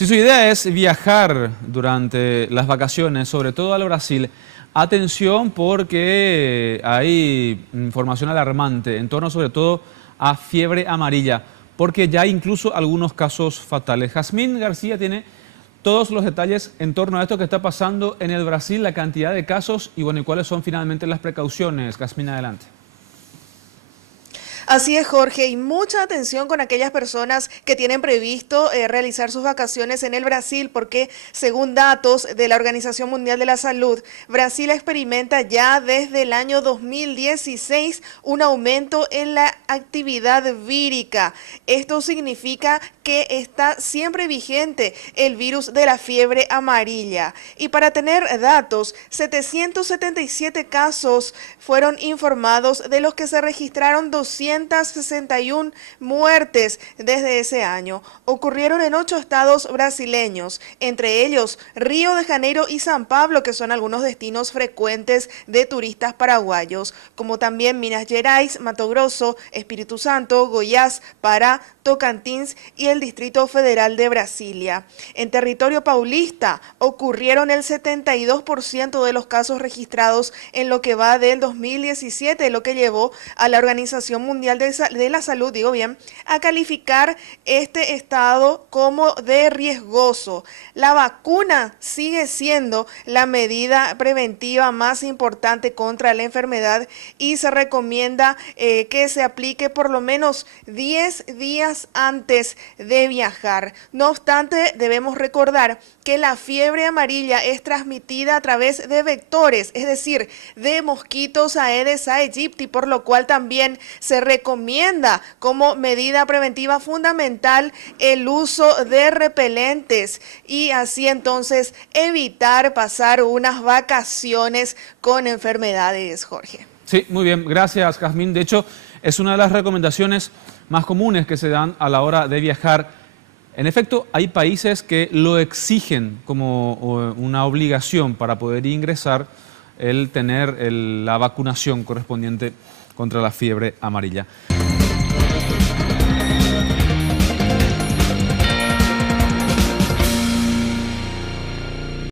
Si su idea es viajar durante las vacaciones, sobre todo al Brasil, atención porque hay información alarmante en torno sobre todo a fiebre amarilla, porque ya hay incluso algunos casos fatales. Jazmín García tiene todos los detalles en torno a esto que está pasando en el Brasil, la cantidad de casos y bueno, y cuáles son finalmente las precauciones. Jazmín, adelante. Así es, Jorge, y mucha atención con aquellas personas que tienen previsto realizar sus vacaciones en el Brasil, porque según datos de la Organización Mundial de la Salud, Brasil experimenta ya desde el año 2016 un aumento en la actividad vírica. Esto significa que está siempre vigente el virus de la fiebre amarilla. Y para tener datos, 777 casos fueron informados, de los que se registraron 261 muertes desde ese año. Ocurrieron en 8 estados brasileños, entre ellos Río de Janeiro y San Pablo, que son algunos destinos frecuentes de turistas paraguayos, como también Minas Gerais, Mato Grosso, Espíritu Santo, Goiás, Pará, Tocantins y el Distrito Federal de Brasilia. En territorio paulista ocurrieron el 72% de los casos registrados en lo que va del 2017, lo que llevó a la Organización Mundial de la Salud, a calificar este estado como de riesgoso. La vacuna sigue siendo la medida preventiva más importante contra la enfermedad y se recomienda que se aplique por lo menos 10 días antes de viajar. No obstante, debemos recordar que la fiebre amarilla es transmitida a través de vectores, es decir, de mosquitos Aedes aegypti, por lo cual también se recomienda como medida preventiva fundamental el uso de repelentes y así entonces evitar pasar unas vacaciones con enfermedades, Jorge. Sí, muy bien, gracias, Jazmín. De hecho, es una de las recomendaciones más comunes que se dan a la hora de viajar. En efecto, hay países que lo exigen como una obligación para poder ingresar el tener la vacunación correspondiente contra la fiebre amarilla.